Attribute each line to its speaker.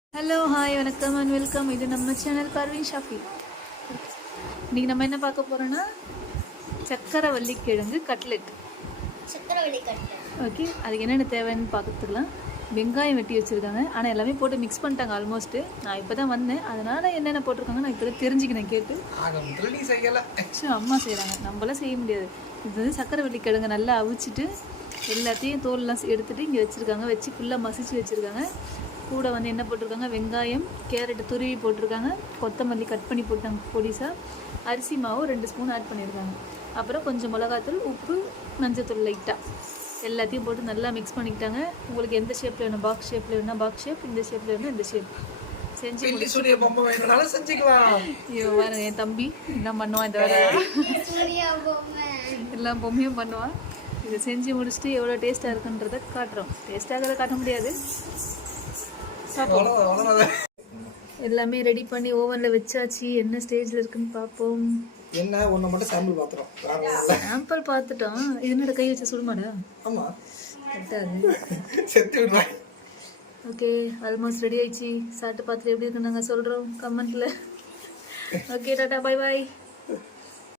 Speaker 1: Hello hi வணக்கம் and welcome. இது நம்ம சேனல் பர்வீன் ஷாஃபி. இன்றைக்கி நம்ம என்ன பார்க்க போகிறோன்னா சக்கரவள்ளி கிழங்கு கட்லெட். ஓகே, அதுக்கு என்னென்ன தேவைன்னு பார்த்துக்கலாம். வெங்காயம் வெட்டி வச்சுருக்காங்க, ஆனால் எல்லாமே போட்டு மிக்ஸ் பண்ணிட்டாங்க ஆல்மோஸ்ட்டு. நான் இப்போ தான் வந்தேன், அதனால் என்னென்ன போட்டிருக்காங்க நான் இப்போ தான் தெரிஞ்சுக்கினேன் கேட்டு. அம்மா செய்கிறாங்க, நம்மளாம் செய்ய முடியாது. இது வந்து சக்கரவள்ளி கிழங்கு நல்லா அவிச்சிட்டு எல்லாத்தையும் தோல்லாம் எடுத்துகிட்டு இங்கே வச்சுருக்காங்க, வச்சு ஃபுல்லாக மசிச்சு வச்சுருக்காங்க. கூட வந்து என்ன போட்டிருக்காங்க, வெங்காயம், கேரட்டு துருவி போட்டிருக்காங்க, கொத்தமல்லி கட் பண்ணி போட்டாங்க பொடிசாக, அரிசி மாவு 2 ஸ்பூன் ஆட் பண்ணியிருக்காங்க, அப்புறம் கொஞ்சம் மிளகாத்தூள், உப்பு, மஞ்சத்தூள் லைட்டாக எல்லாத்தையும் போட்டு நல்லா மிக்ஸ் பண்ணிக்கிட்டாங்க. உங்களுக்கு எந்த ஷேப்பில் வேணும், பாக்ஸ் ஷேப்பில் வேணும்னா பாக்ஸ் ஷேப், இந்த ஷேப்பில் வேணும்னா இந்த ஷேப் செஞ்சு செஞ்சுக்கலாம். என் தம்பி என்ன பண்ணுவான், இந்த வேலை எல்லாம் பொம்மையும் பண்ணுவான். இதை செஞ்சு முடிச்சுட்டு எவ்வளோ டேஸ்ட்டாக இருக்குன்றதை காட்டுறோம். டேஸ்ட்டாக காட்ட முடியாது, எல்லாமே ரெடி பண்ணி ஓவனில் வச்சாச்சு. என்ன ஸ்டேஜில் இருக்குன்னு பார்ப்போம்.
Speaker 2: என்ன ஒன்று மட்டும் சாம்பிள் பார்த்துறோம்.
Speaker 1: சாம்பிள் பார்த்துட்டோம். இது என்னோட கை வச்ச சுடுமாடா?
Speaker 2: ஆமாம்,
Speaker 1: கரெக்டாக
Speaker 2: செத்து விடுவேன்.
Speaker 1: ஓகே, ஆல்மோஸ்ட் ரெடி ஆயிடுச்சு. சாப்பிட்டு பார்த்துட்டு எப்படி இருக்குன்னு நாங்கள் சொல்கிறோம் கமெண்ட்டில். ஓகே, டாட்டா, பை பாய்.